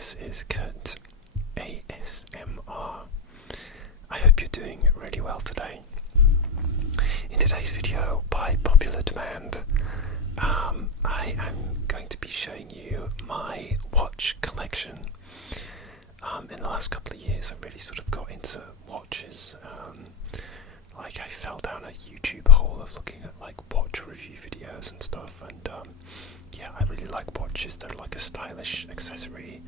this is Kurt ASMR. I hope you're doing really well today. In today's video, by popular demand, I am going to be showing you my watch collection. In the last couple of years, I really sort of got into watches. I fell down a YouTube hole of looking at watch review videos and stuff, and yeah, I really like watches. They're like a stylish accessory.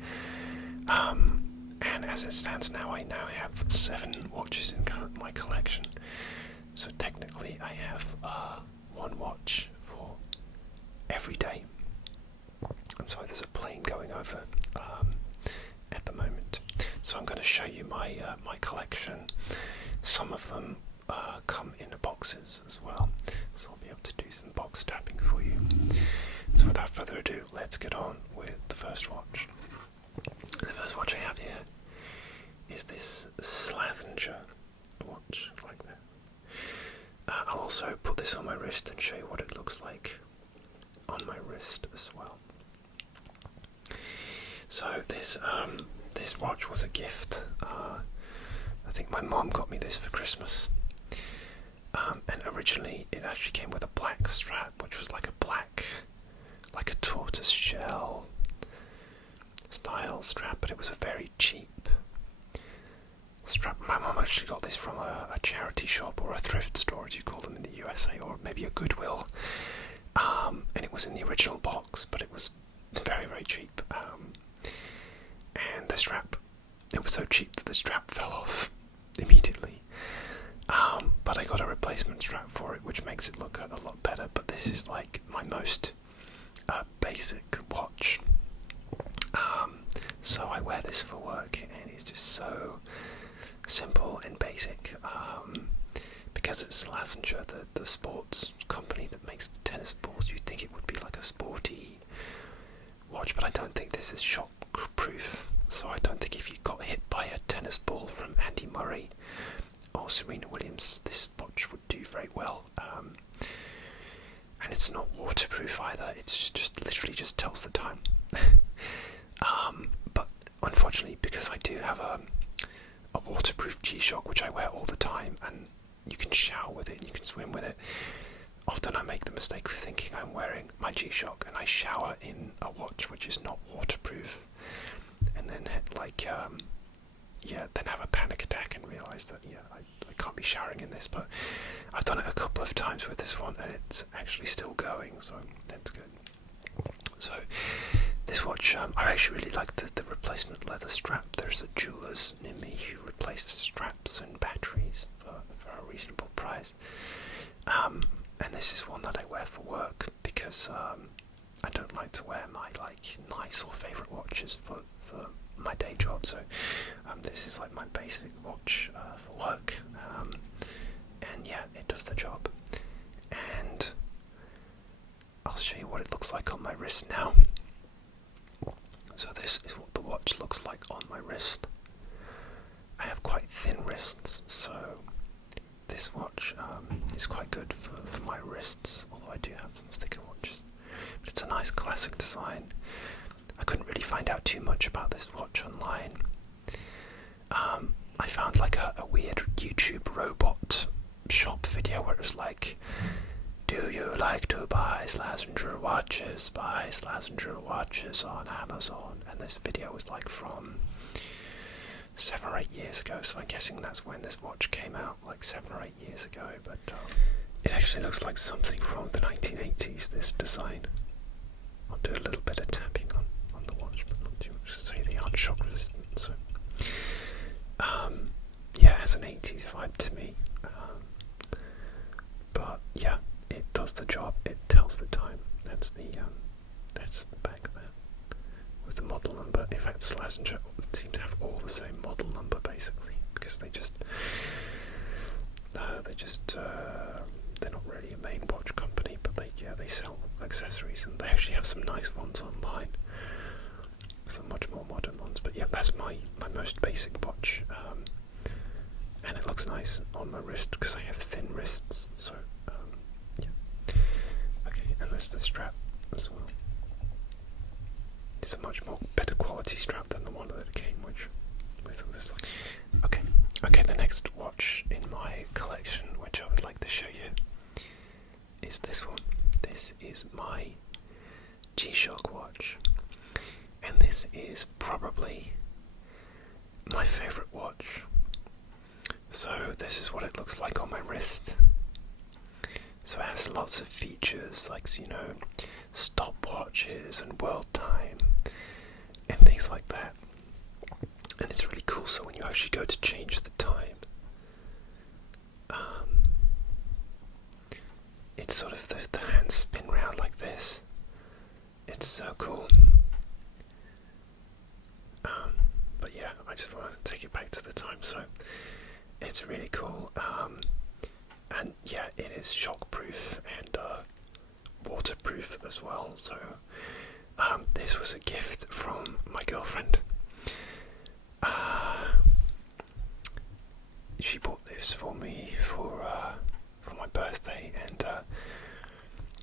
And as it stands now, I now have 7 watches in my collection. So technically, I have one watch for every day. I'm sorry, there's a plane going over at the moment. So I'm going to show you my my collection. Some of them come in boxes as well, so I'll be able to do some box tapping for you. So without further ado, let's get on with the first watch. The first watch I have here is this Slazenger watch, like that. I'll also put this on my wrist and show you what it looks like on my wrist as well. So this watch was a gift. I think my mom got me this for Christmas. And originally it actually came with a black strap, which was like a tortoise shell style strap, but it was a very cheap strap. My mom actually got this from a charity shop or a thrift store, as you call them in the USA, or maybe a Goodwill. And it was in the original box, but it was very, very cheap. And the strap, it was so cheap that the strap fell off immediately. But I got a replacement strap for it, which makes it look a lot better. But this is like my most basic watch. So I wear this for work, and it's just so simple and basic. Because it's Slazenger, the sports company that makes the tennis balls, you'd think it would be like a sporty watch, but I don't think this is shock proof. So I don't think if you got hit by a tennis ball from Andy Murray or Serena Williams, this watch would do very well. And it's not waterproof either. It's just literally just tells the time. But unfortunately, because I do have a waterproof G-Shock, which I wear all the time, and you can shower with it and you can swim with it, often I make the mistake of thinking I'm wearing my G-Shock and I shower in a watch which is not waterproof, and then then have a panic attack and realise that I can't be showering in this. But I've done it a couple of times with this one, and it's actually still going, so that's good. So this watch, I actually really like the replacement leather strap. There's a jewellers near me who replaces straps and batteries for a reasonable price. And this is one that I wear for work because I don't like to wear my nice or favourite watches for my day job. So this is like my basic watch for work. And yeah, it does the job. And I'll show you what it looks like on my wrist now. So this is what the watch looks like on my wrist. I have quite thin wrists, so this watch is quite good for my wrists, although I do have some thicker watches. But it's a nice classic design. I couldn't really find out too much about this watch online. I found a weird YouTube robot shop video where it was like, do you like to buy Slazenger watches? Buy Slazenger watches on Amazon. And this video was from 7 or 8 years ago, so I'm guessing that's when this watch came out, 7 or 8 years ago. But it actually looks like something from the 1980s, this design. I'll do a little bit of tapping on the watch, but not too much, so they aren't shock resistant. So yeah, it has an 80s vibe to me. But yeah, it does the job. It tells the time. That's the back there with the model number. In fact, Slazenger seem to have all the same model number basically, because they're not really a main watch company, but they sell accessories, and they actually have some nice ones online, some much more modern ones. But yeah, that's my most basic watch, and it looks nice on my wrist because I have thin wrists. So yeah. Okay, and there's the strap as well. It's a much more better quality strap than the one that it came with. Okay, the next watch in my collection, which I would like to show you, is this one. This is my G-Shock watch, and this is probably my favourite watch. So this is what it looks like on my wrist. So it has lots of features like, stopwatches and world time and things like that. And it's really cool, so when you actually go to change the time, it's sort of the hands spin round like this. It's so cool. But yeah, I just want to take it back to the time, so it's really cool. And yeah, it is shockproof and waterproof as well. So this was a gift from my girlfriend. She bought this for me for my birthday, and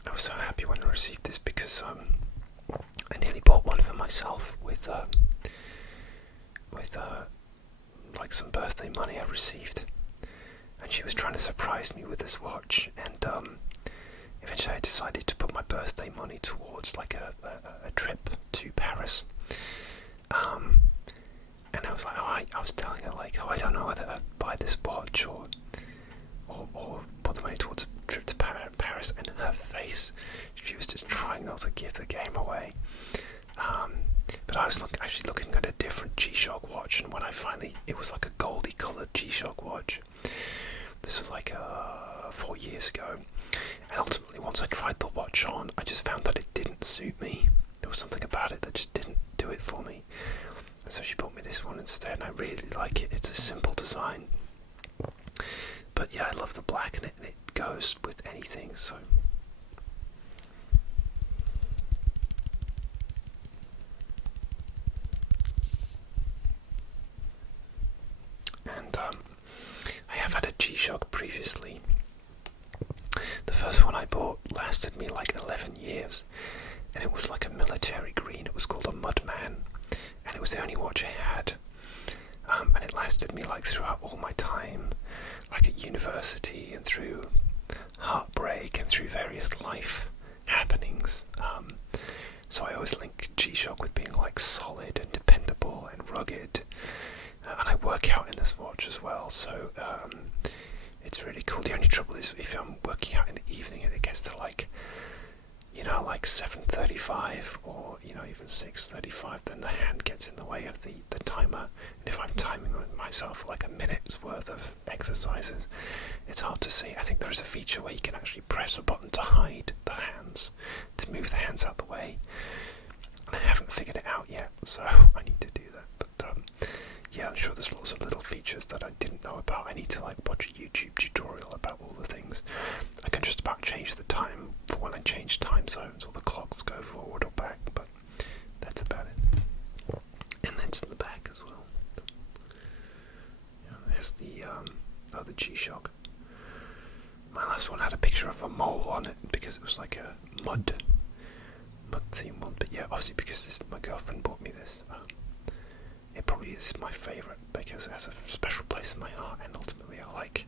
I was so happy when I received this because I nearly bought one for myself with like some birthday money I received, and she was trying to surprise me with this watch, and eventually I decided to put my birthday money towards like a trip to Paris. And I was like, I was telling her like, I don't know whether to buy this watch or put the money towards a trip to Paris, and her face, she was just trying not to give the game away. But I was actually looking at a different G-Shock watch, and when it was like a goldy coloured G-Shock watch. This was like 4 years ago, and ultimately once I tried the watch on, I just found that it didn't suit me. There was something about it that just didn't do it for me. So she bought me this one instead, and I really like it. It's a simple design, but yeah, I love the black, and it goes with anything. So and I have had a G-Shock previously. The first one I bought lasted me like 11 years, and it was like a military green. It was called a Mudman. And it was the only watch I had, and it lasted me like throughout all my time, like at university and through heartbreak and through various life happenings. So I always link G-Shock with being like solid and dependable and rugged, and I work out in this watch as well. So it's really cool. The only trouble is if I'm working out in the evening and it gets to like 7:35 or even 6:35, then the hand gets in the way of the timer, and if I'm timing with myself like a minute's worth of exercises, it's hard to see. I think there is a feature where you can actually press a button to hide the hands, to move the hands out the way, and I haven't figured it out yet, so I need to do that. But yeah, I'm sure there's lots of little features that I didn't know about. I need to watch a YouTube tutorial about all the things. I can just about change the time for when I change time zones, or the clocks go forward or back, but that's about it. And that's the back as well. There's the other G-Shock. My last one had a picture of a mole on it because it was like a mud theme one. But yeah, obviously because my girlfriend bought me this. It probably is my favourite because it has a special place in my heart, and ultimately I like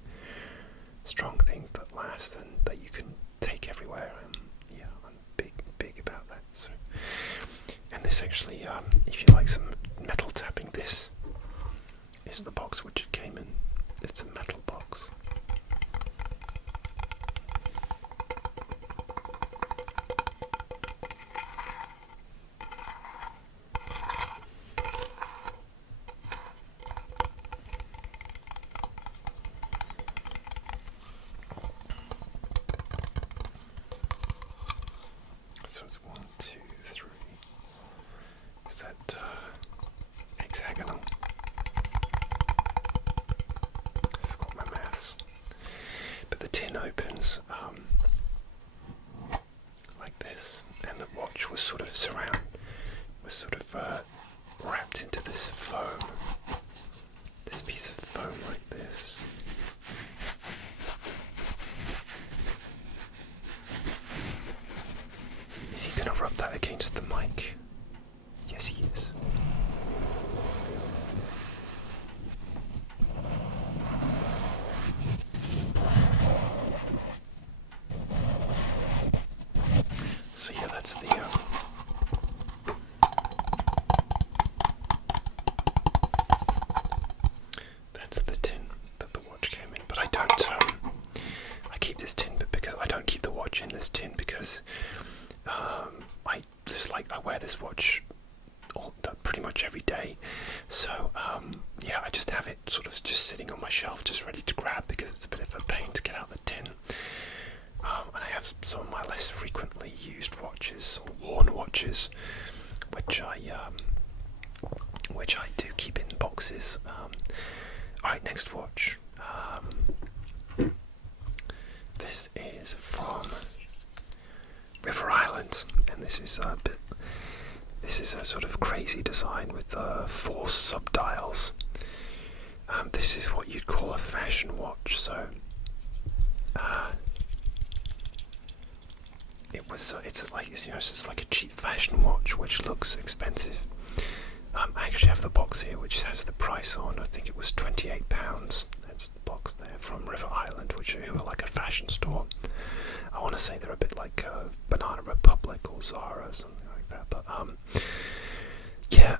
strong things that last and that you can take everywhere, and yeah, I'm big about that. So, and this actually, if you like some metal tapping, this is the box which it came in. It's a metal box. So it's 1, 2, 3. Is that hexagonal? I forgot my maths. But the tin opens like this, and the watch was sort of wrapped into this foam. This piece of foam like this. Is he going to rub that against the mic? Yes, this tin because I wear this watch pretty much every day. So yeah, I just have it sort of just sitting on my shelf, just ready to grab because it's a bit of a pain to get out the tin. And I have some of my less frequently used watches or worn watches, which I do keep in boxes. Alright, next watch. This is from River Island, and this is a sort of crazy design with 4 subdials. This is what you'd call a fashion watch. So it's just like a cheap fashion watch which looks expensive. I actually have the box here which has the price on. I think it was £28. That's the box there from River Island, who are like a fashion store. I want to say they're a bit like Banana Republic or Zara or something like that. But yeah,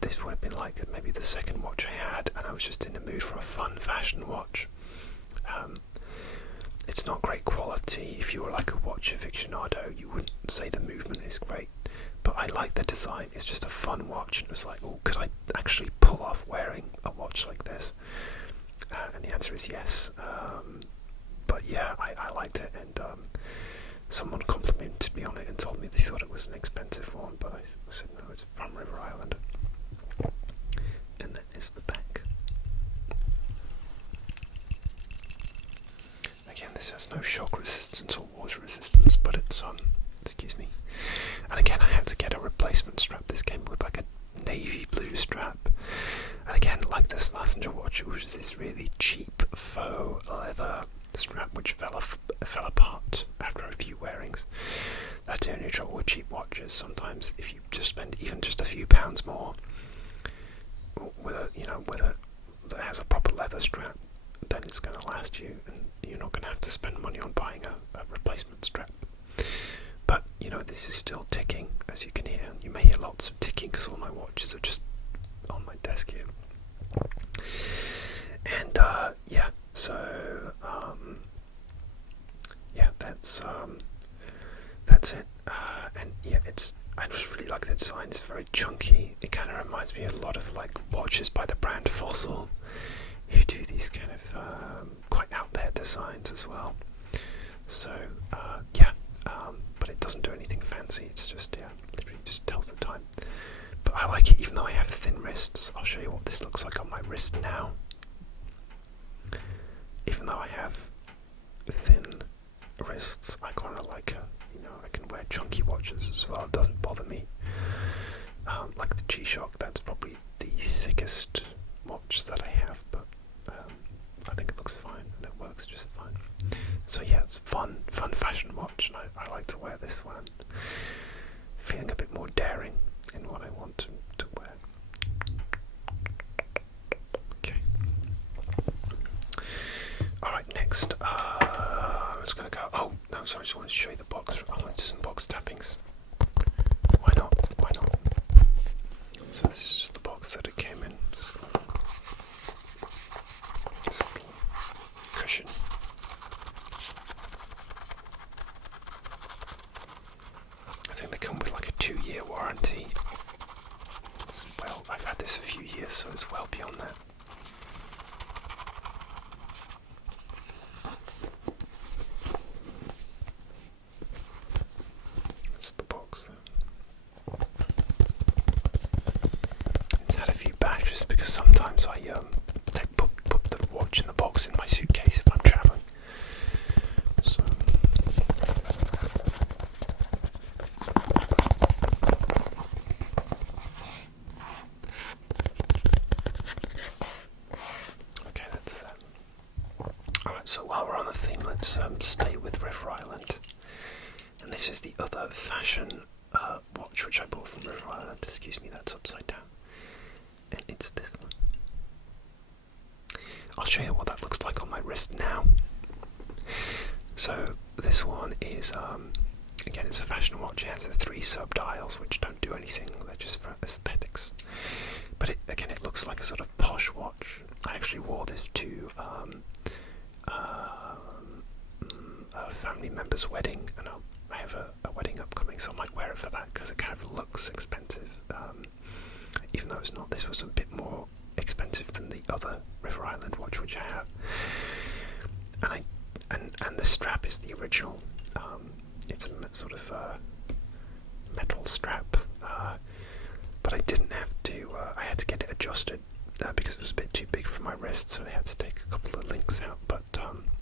this would have been like maybe the second watch I had, and I was just in the mood for a fun fashion watch. It's not great quality. If you were like a watch aficionado, you wouldn't say the movement is great. But I like the design. It's just a fun watch, and it was like, oh, could I actually pull off wearing a watch like this? And the answer is yes. But yeah, I liked it, and someone complimented me on it and told me they thought it was an expensive one, but I said no, it's from River Island. And that is the back. Again, this has no shock resistance or water resistance, but it's excuse me. And again, I had to get a replacement strap. This came with like a navy blue strap. And again, like this Lassinger watch, it was this really cheap faux leather strap which fell apart after a few wearings. That's the only trouble with cheap watches. Sometimes if you just spend even just a few pounds more with a that has a proper leather strap, then it's going to last you, and you're not going to have to spend money on buying a replacement strap. But this is still ticking, as you can hear. You may hear lots of ticking because all my watches are just on my desk here. And yeah, so yeah, that's it. And yeah, I just really like the design. It's very chunky. It kind of reminds me a lot of like watches by the brand Fossil, who do these kind of quite out there designs as well. So yeah, but it doesn't do anything fancy. It's just literally just tells the time. But I like it even though I have thin wrists. I'll show you what this looks like on my wrist now. Even though I have thin wrists, I kind of like I can wear chunky watches as well. It doesn't bother me. Like the G-Shock, that's probably the thickest watch that I have, but I think it looks fine and it works just fine. So yeah, it's a fun fashion watch, and I like to wear this when I'm feeling a bit more daring in what I want to wear. Okay. Alright, next, I'm just going to go, oh, no, sorry, I just wanted to show you the box. I want to do some box tappings. Why not? So this is just the box that it came in. Just a little cushion. I think they come with like a 2-year warranty. I've had this a few years, so it's well beyond that. That's the box there. It's had a few bashes because sometimes I put the watch in the box in my suitcase if I'm travelling. So okay, that's that. Alright, so while we're on the theme, let's stay with River Island. And this is the other fashion watch which I bought from River Island. Excuse me, that's upside down. And it's this one. I'll show you what that looks like on my wrist now. So this one is, again, it's a fashion watch. It has the 3 sub-dials which don't do anything. They're just for aesthetics. But again, it looks like a sort of posh watch. I actually wore this to a family member's wedding, and I have a wedding upcoming, so I might wear it for that because it kind of looks expensive, even though it's not. This was a bit more expensive than the other River Island watch which I have, and the strap is the original. It's a sort of metal strap, but I didn't have to. I had to get it adjusted because it was a bit too big for my wrist, so they had to take a couple of links out. But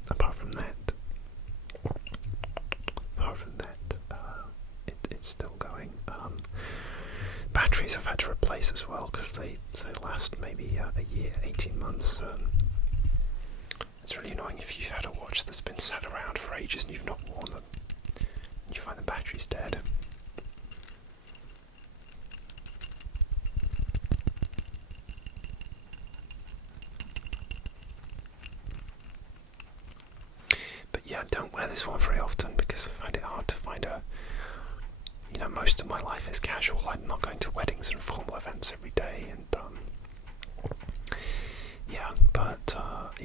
apart from that, it's still going. Batteries I've had to replace as well because they last maybe a year, 18 months. It's really annoying if you've had a watch that's been sat around for ages and you've not worn them, and you find the battery's dead. But yeah, don't wear this one very often because I find it hard to find most of my life is casual. I'm not going to weddings and formal events every day, and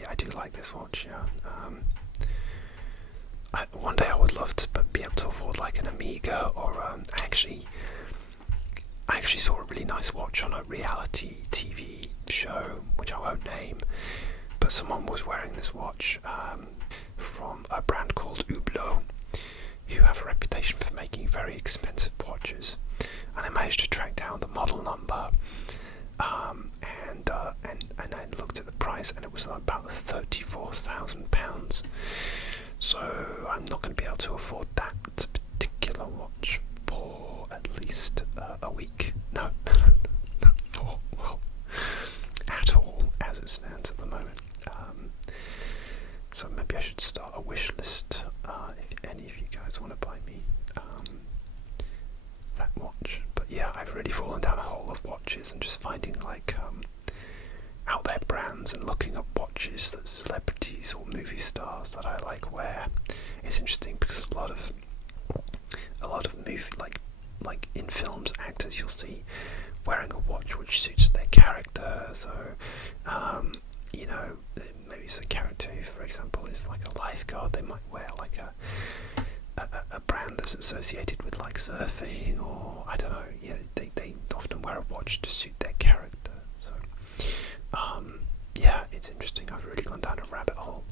I do like this watch. One day I would love to be able to afford like an Omega, or I actually saw a really nice watch on a reality TV show, which I won't name, but someone was wearing this watch from a brand called Hublot, who have a reputation for making very expensive watches, and I managed to track down the model number, and I looked at the price, and it was about £34,000. So I'm not going to be able to afford that particular watch for at least a week. No, at all, as it stands at the moment. So maybe I should start a wish list if any of you guys want to buy me that watch. But yeah, I've really fallen down a hole of watches and just finding like out there brands and looking up watches that celebrities or movie stars that I like wear. It's interesting because a lot of movie like in films, actors you'll see wearing a watch which suits their character. So maybe it's a character who, for example, is like a lifeguard. They might wear like a brand that's associated with like surfing, or I don't know. Yeah, they often wear a watch to suit their character. So it's interesting. I've really gone down a rabbit hole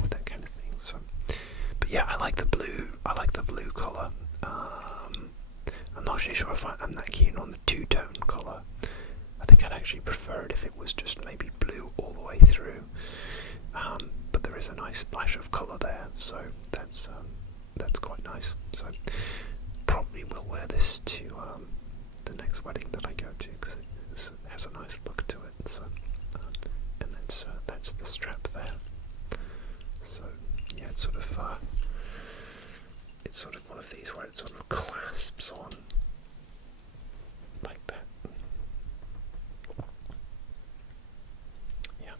with that kind of thing. So, but yeah, I like the blue. I like the blue colour. I'm not really sure if I'm that keen on the two-tone colour. I think I'd actually prefer it if it was just maybe blue all the way through. But there is a nice splash of colour there, so that's quite nice. So probably will wear this to the next wedding that I go to because it has a nice look to it. So and that's the strap there. So yeah, it's sort of one of these where it sort of clasps on like that. Yeah.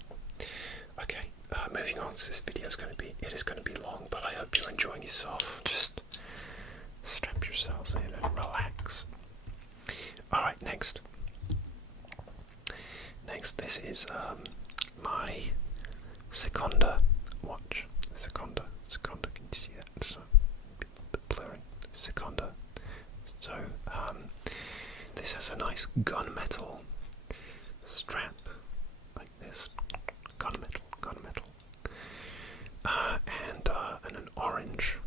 Okay. Moving on. So this video is going to be long, but I hope you're enjoying yourself. Just strap yourselves in and relax. All right. Next, this is my Seconda watch. Seconda. Can you see that? It's a bit blurry. Seconda. So this has a nice gunmetal strap like this. Gunmetal. And an orange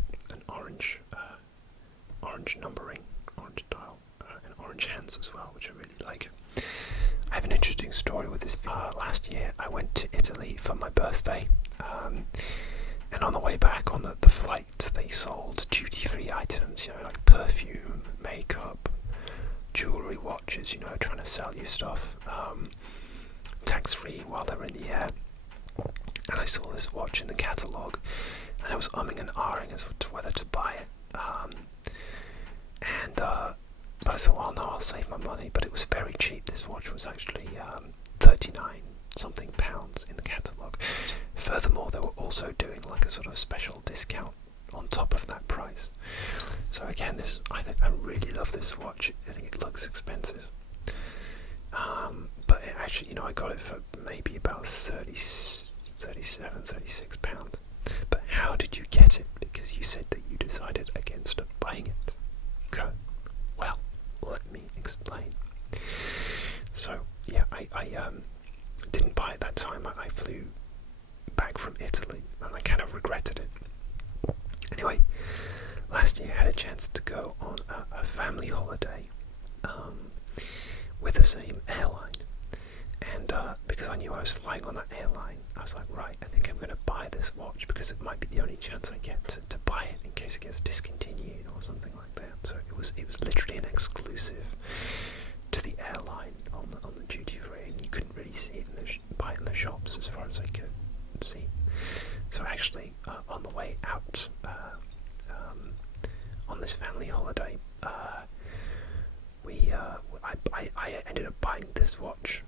numbering, orange dial, and orange hands as well, which I really like. I have an interesting story with this. Last year I went to Italy for my birthday, and on the way back on the flight they sold duty-free items, like perfume, makeup, jewellery, watches, trying to sell you stuff tax-free while they're in the air. And I saw this watch in the catalogue, and I was umming and ahhing as to whether to buy it. But I thought, well, no, I'll save my money. But it was very cheap. This watch was actually 39 something pounds in the catalogue. Furthermore, they were also doing like a sort of special discount on top of that price. So again, I really love this watch. I think it looks expensive. But it actually, I got it for maybe about 37, 36 pounds. But how did you get it? because you said that you decided against buying it. Good. Well, let me explain. So, yeah, I didn't buy it that time. I flew back from Italy, and I kind of regretted it. Anyway, last year I had a chance to go on a family holiday with the same airline. And because I knew I was flying on that airline, I was like, right, I think I'm going to buy this watch because it might be the only chance I get to buy it in case it gets discontinued or something like that. So it was literally an exclusive to the airline on the duty free, and you couldn't really see it buy it in the shops as far as I could see. So actually, on the way out on this family holiday, I ended up buying this watch.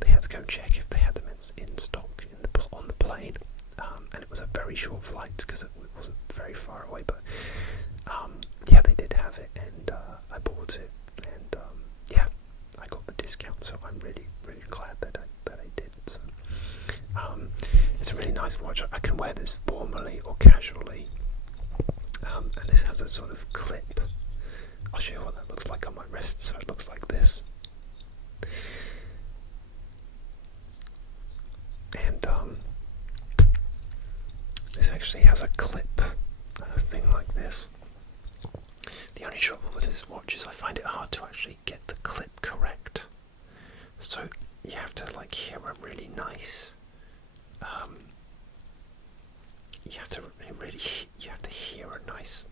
They had to go check if they had them in stock on the plane, and it was a very short flight because it wasn't very far away. But yeah, they did have it, and I bought it, and yeah, I got the discount. So I'm really glad that I did. So, it's a really nice watch. I can wear this formally or casually, and this has a sort of clip. I'll show you what that looks like on my wrist. So it looks like this. And this actually has a clip, a thing like this. The only trouble with this watch is I find it hard to actually get the clip correct. So you have to hear a really nice. You have to hear a nice.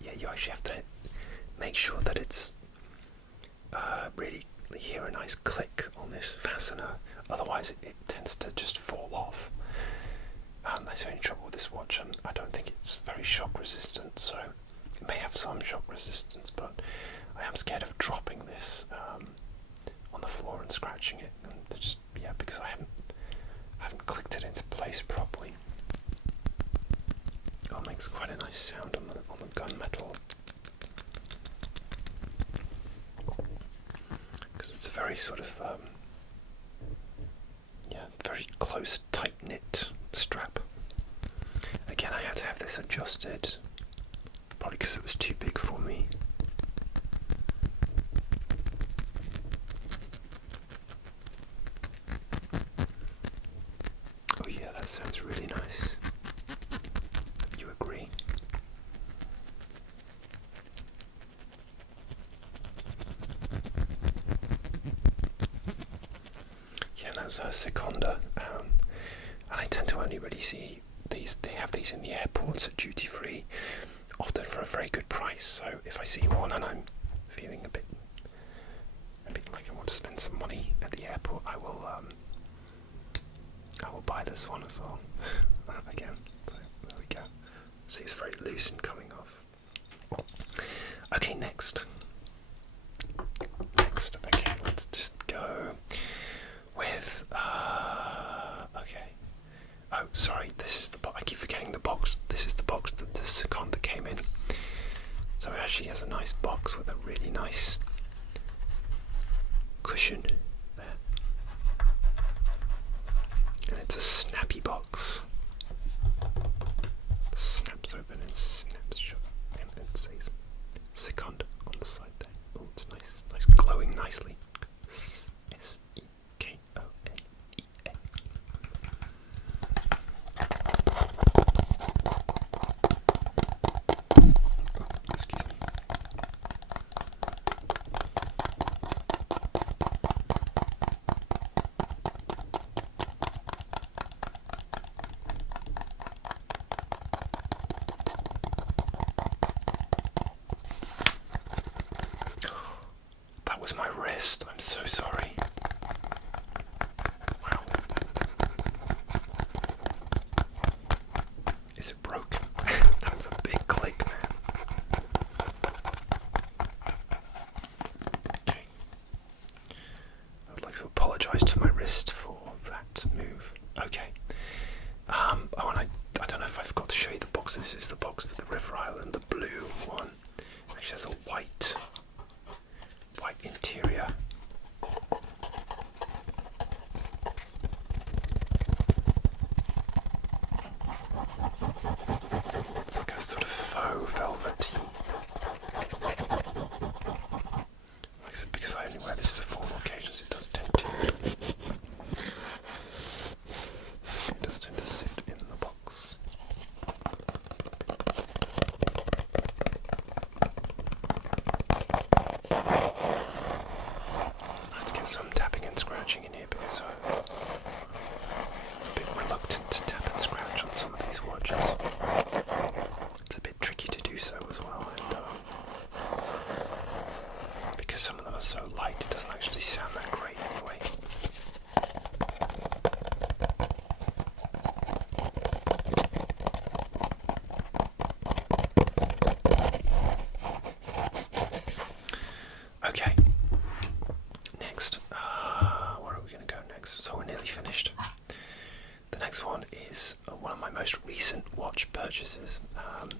Yeah, you actually have to make sure that it's really hear a nice click on this fastener, otherwise it tends to just fall off. That's the only trouble with this watch, and I don't think it's very shock resistant, so it may have some shock resistance, but I am scared of dropping this on the floor and scratching it, and just because I haven't clicked it into place properly. Oh, it makes quite a nice sound on the gunmetal, because it's a very sort of very close, tight-knit strap. Again, I had to have this adjusted, probably because it was too big for me. Oh yeah, that sounds really nice. You agree? Yeah, that's a Seconda, and I tend to only really see these. They have these in the airports at duty free, often for a very good price. So if I see one and I'm feeling a bit like I want to spend some money at the airport, I will buy this one as well. Again, so there we go. See, it's very loose and coming off. Okay, next. Okay, let's just go with. Okay. Oh, sorry. This is the box. I keep forgetting the box. This is the box that the Seconda came in. So it actually has a nice box with a really nice cushion there, and it's a snappy box. Snaps open and snaps shut, and it says Seconda on the side there. Oh, it's nice, glowing nicely. Sekonea. Excuse me. That was my wrist. I'm so sorry. Wow. Is it broken? That was a big click, man. Okay. I would like to apologise to my wrist for that move. Okay. I don't know if I forgot to show you the box. This is the box for the River Island, the blue one. Actually has a white interior. is one of my most recent watch purchases, and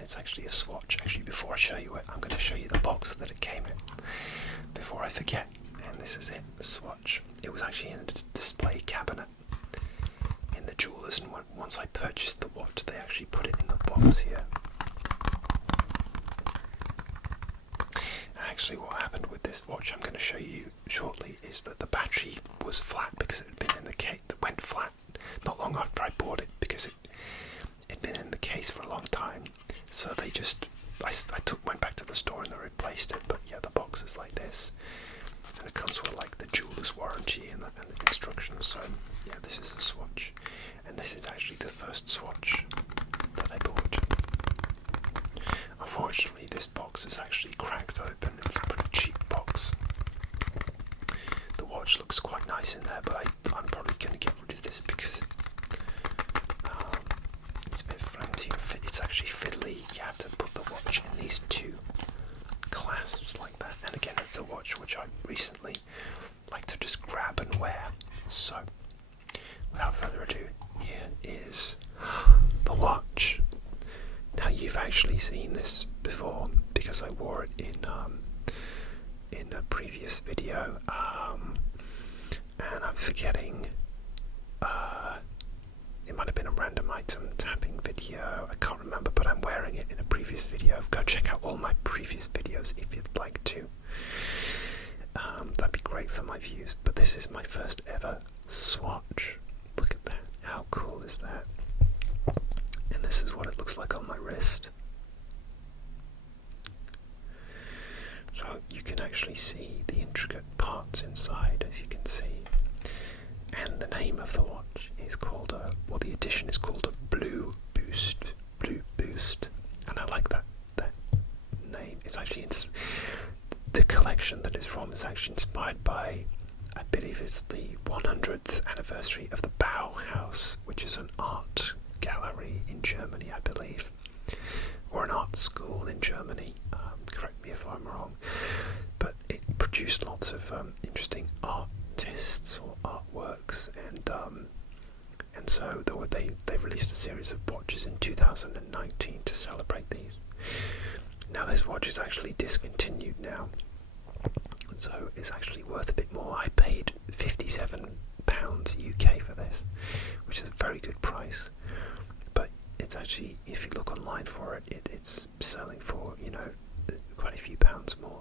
it's actually a Swatch. Actually, before I show you it, I'm going to show you the box that it came in, before I forget. And this is it, the Swatch. It was actually in a display cabinet in the jewellers, and once I purchased the watch, they actually put it in the box here. Actually, what happened with this watch I'm going to show you shortly is that the battery was flat because it had been in the case. That went flat not long after I bought it because it had been in the case for a long time. So they just, I went back to the store and they replaced it. But yeah, the box is like this, and it comes with like the jeweler's warranty and the instructions. So yeah, this is a Swatch, and this is actually the first Swatch that I bought. Unfortunately, this box is actually cracked open. It's a pretty cheap box. The watch looks quite nice in there, but I'm probably going to get rid of this because it's a bit flimsy. It's actually fiddly. You have to put the watch in these two clasps like that. And again, it's a watch which I recently like to just grab and wear. So, without further ado, here is the watch. Now, you've actually seen this before because I wore it in a previous video, and I'm forgetting. It might have been a random item tapping video. I can't remember, but I'm wearing it in a previous video. Go check out all my previous videos if you'd like to. That'd be great for my views. But this is my first ever Swatch. Look at that. How cool is that? And this is what it looks like on my wrist. So you can actually see the intricate parts inside, as you can see. And the name of the watch is called, the edition is called a Blue Boost. Blue Boost. And I like that name. It's actually, the collection that it's from is actually inspired by, I believe it's the 100th anniversary of the Bauhaus, which is an art gallery in Germany, I believe, or an art school in Germany. Correct me if I'm wrong, but it produced lots of interesting artists or artworks, and so they released a series of watches in 2019 to celebrate these. Now this watch is actually discontinued now, so it's actually worth a bit more. I paid £57 UK for this, which is a very good price. But it's actually, if you look online for it, it's selling for, quite a few pounds more.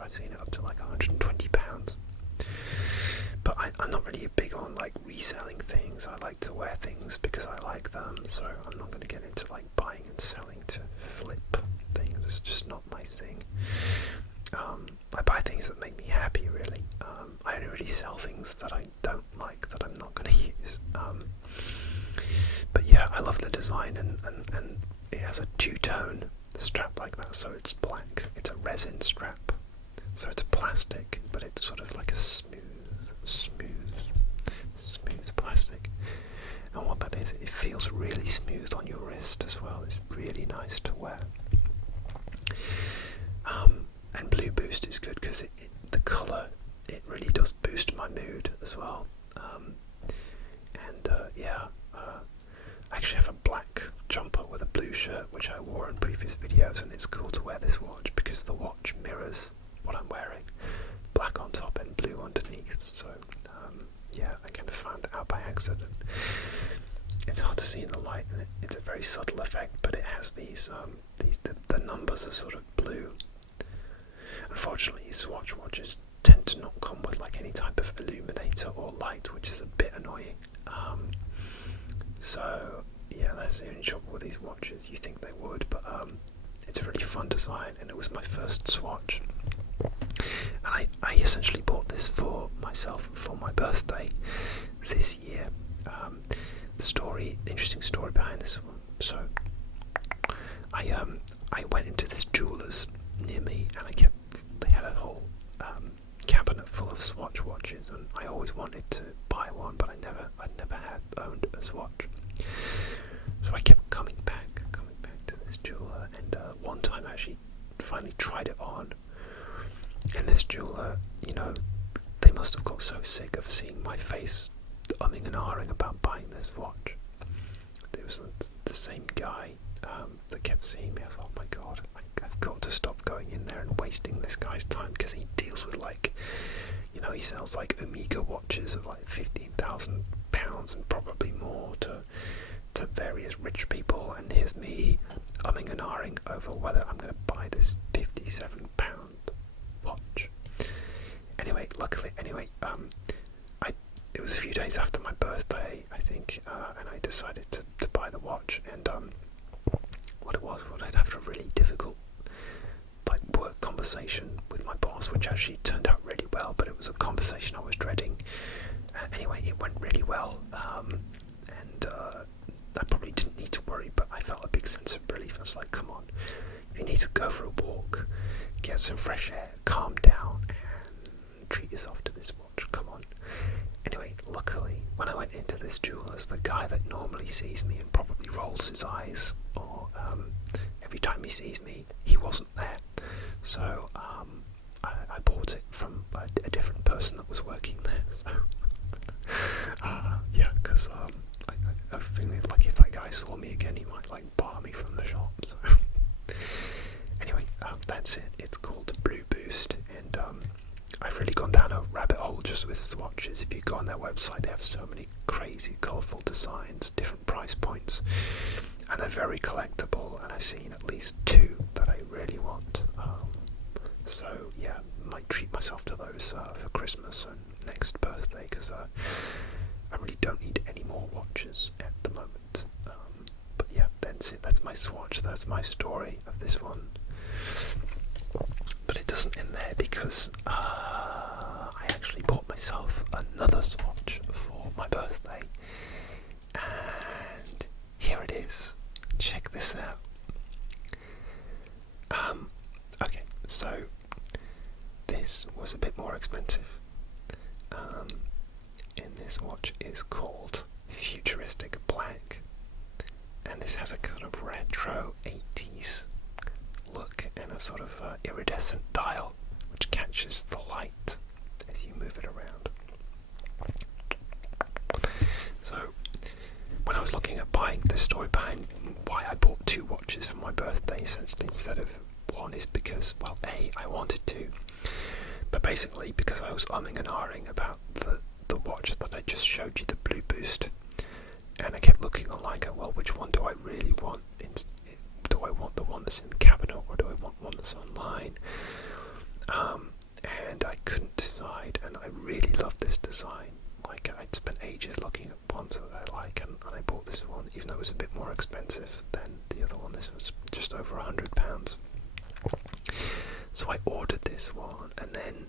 I've seen it up to like £120. But I'm not really big on like reselling things. I like to wear things because I like them. So I'm not going to get into like buying and selling to flip things. It's just not my thing. I buy things that make me happy, really. I only really sell things that I don't like, that I'm not going to use. But yeah, I love the design, and it has a two-tone strap like that, so it's black. It's a resin strap, so it's a plastic, but it's sort of like a smooth plastic. And what that is, it feels really smooth on your wrist as well. It's really nice to wear. And Blue Boost is good because the colour, it really does boost my mood as well. I actually have a black jumper with a blue shirt which I wore in previous videos, and it's cool to wear this watch because the watch mirrors what I'm wearing, black on top and blue underneath. So I kind of found that out by accident. It's hard to see in the light, and it's a very subtle effect, but it has the numbers are sort of blue. Unfortunately, Swatch watches tend to not come with like any type of illuminator or light, which is a bit annoying. So yeah, that's the only trouble with these watches. You think they would, but it's a really fun design, and it was my first Swatch. And I essentially bought this for myself for my birthday this year. The interesting story behind this one. So I went into this jeweller's near me, and they had a whole cabinet full of Swatch watches, and I always wanted to buy one, but I'd never had owned a Swatch. So I kept coming back to this jeweller, and one time I actually finally tried it on, and this jeweller, they must have got so sick of seeing my face umming and ahhing about buying this watch. seeing me. I was like, oh my god, I've got to stop going in there and wasting this guy's time, because he deals with like, you know, he sells like Omega watches of like £15,000 and probably more to various rich people, and here's me umming and ahhing over whether I'm going to buy this £57 watch. Anyway, luckily, it was a few days after my birthday, I think, and I decided to buy the watch. And what I'd have a really difficult like work conversation with my boss, which actually turned out really well, but it was a conversation I was dreading. Anyway, it went really well, and I probably didn't need to worry, but I felt a big sense of relief. I was like, come on, if you need to go for a walk, get some fresh air, calm down, and treat yourself to this watch, come on. Anyway, luckily, when I went into this jeweller's, the guy that normally sees me and probably rolls his eyes, or every time he sees me, he wasn't there. So I bought it from a different person that was working there. So yeah, because I have a feeling like if that guy saw me again, he might like bar me from the shop. So anyway, that's it. It's called Blue Boost, and I've really gone down a rabbit hole just with swatches. If you go on their website, they have so many crazy, colourful designs, different price points, and they're very collectible. And I've seen at least two that I really want. So yeah, might treat myself to those for Christmas and next birthday, because I really don't need any more watches at the moment. But yeah, that's it. That's my swatch. That's my story of this one. But it doesn't end there, because I actually bought myself another swatch for my birthday, and here it is. Check this out. Okay, so this was a bit more expensive, and this watch is called Futuristic Black, and this has a kind of retro 80s look and a sort of iridescent dial which catches the light as you move it around. So when I was looking at buying, the story behind why I bought two watches for my birthday essentially instead of one is because, well, I wanted to, but basically because I was umming and ahhing about the watch that I just showed you, the Blue Boost, and I kept looking online going, well, which one do I really want? Do I want the one that's in the cabinet, or do I want one that's online? And I couldn't decide, and I really love this design. Like, I'd spent ages looking at ones that I like, and I bought this one, even though it was a bit more expensive than the other one. This was just over £100. So I ordered this one, and then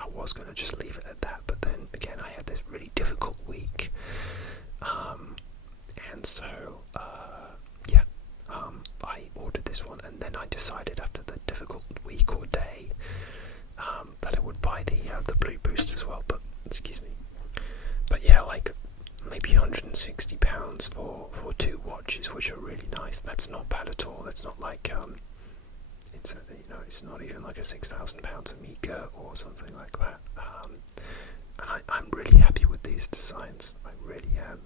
I was going to just leave it at that, but then again I had this really difficult week, and so I ordered this one, and then I decided after the difficult week or day that I would buy the Blue Boost as well. But excuse me, but yeah, like maybe £160 for two watches, which are really nice. That's not bad at all. It's not like it's not even like a £6,000 Omega or something like that. And I'm really happy with these designs. I really am.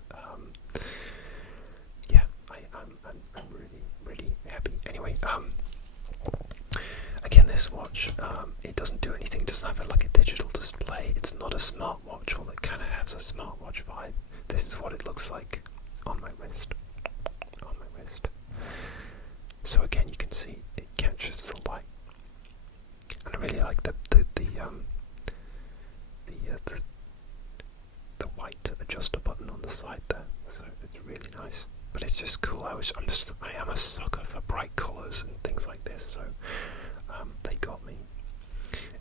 Yeah, I'm really happy. Anyway, again, this watch, it doesn't do anything. It doesn't have like a digital display. It's not a smartwatch. Well, it kind of has a smartwatch vibe. This is what it looks like on my wrist. So again, you can see it catches the light, and I really like the white adjuster button on the side there. So it's really nice. But it's just cool. I am a sucker for bright colours and things like this. So they got me.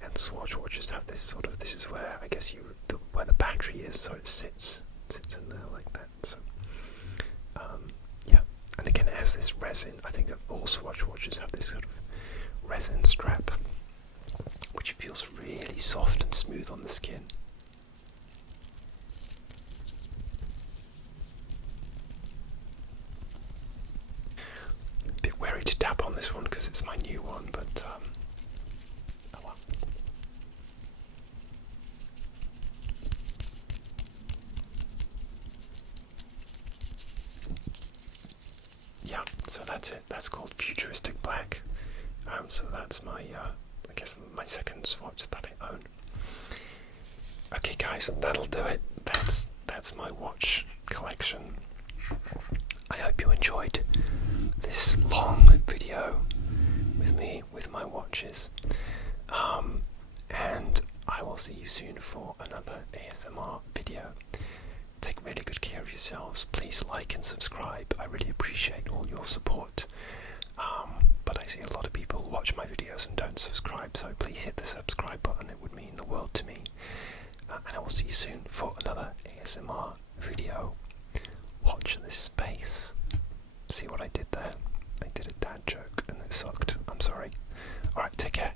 And Swatch watches have this sort of. This is where I guess where the battery is. So it sits in there like that. So yeah. And again, it has this resin. I think all Swatch watches have this sort of resin strap, which feels really soft and smooth on the skin. A bit wary to tap on this one because it's my new one, but oh well. So that's it. That's called Futuristic Black. So that's my, I guess my second swatch that I own. Okay, guys, that'll do it. That's my watch collection. I hope you enjoyed this long video with me with my watches. And I will see you soon for another ASMR video. Take really good care of yourselves. Please like and subscribe. I really appreciate all your support. But I see a lot of people watch my videos and don't subscribe, so please hit the subscribe button. It would mean the world to me. And I will see you soon for another ASMR video. Watch this space. See what I did there? I did a dad joke and it sucked. I'm sorry. Alright, take care.